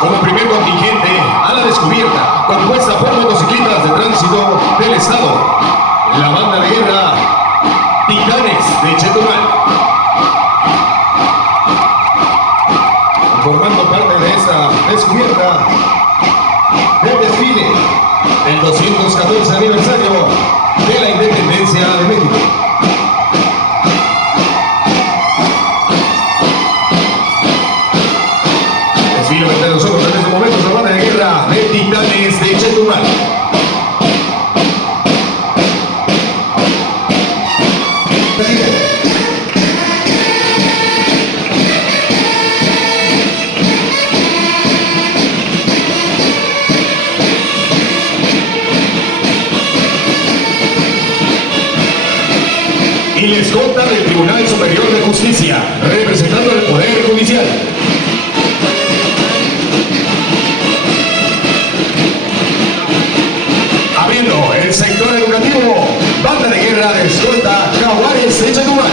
como primer contingente a la descubierta, compuesta por motociclistas de tránsito del estado, la banda de guerra Titanes de Chetumal. Formando parte de esta descubierta del desfile del 214 aniversario de la independencia de México. Desfile frente a nosotros en estos momentos la banda de guerra de Titanes de Chetumal. Y la escolta del Tribunal Superior de Justicia, representando al Poder Judicial. Abriendo el sector educativo, banda de guerra de escolta Jaguares de Chetumal.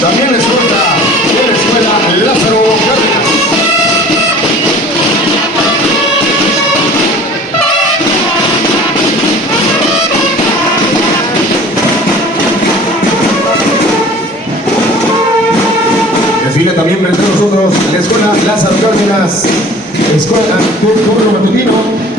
También la escolta de la escuela Lázaro Cárdenas. Desfile también entre nosotros la escuela Lázaro Cárdenas, escuela de cobro matutino.